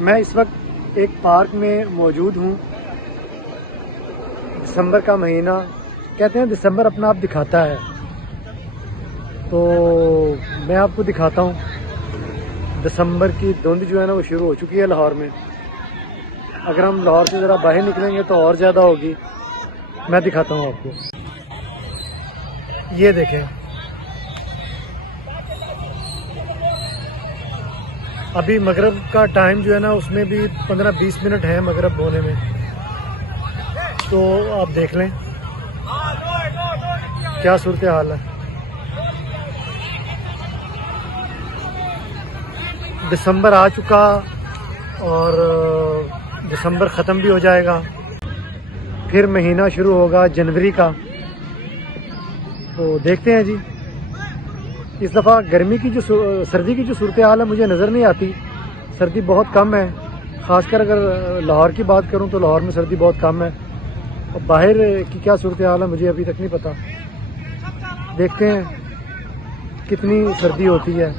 मैं इस वक्त एक पार्क में मौजूद हूँ। दिसंबर का महीना, कहते हैं दिसंबर अपना आप दिखाता है, तो मैं आपको दिखाता हूँ। दिसंबर की धुंध जो है ना वो शुरू हो चुकी है लाहौर में। अगर हम लाहौर से ज़रा बाहर निकलेंगे तो और ज़्यादा होगी। मैं दिखाता हूँ आपको, ये देखें, अभी मगरिब का टाइम जो है ना उसमें भी 15-20 मिनट है मगरिब होने में। तो आप देख लें क्या सूरत हाल है। दिसंबर आ चुका और दिसंबर ख़त्म भी हो जाएगा, फिर महीना शुरू होगा जनवरी का। तो देखते हैं जी, इस दफ़ा गर्मी की जो सर्दी की जो सूरत हाल है मुझे नज़र नहीं आती। सर्दी बहुत कम है, ख़ासकर अगर लाहौर की बात करूं तो लाहौर में सर्दी बहुत कम है। और बाहर की क्या सूरत हाल है मुझे अभी तक नहीं पता। देखते हैं कितनी सर्दी होती है।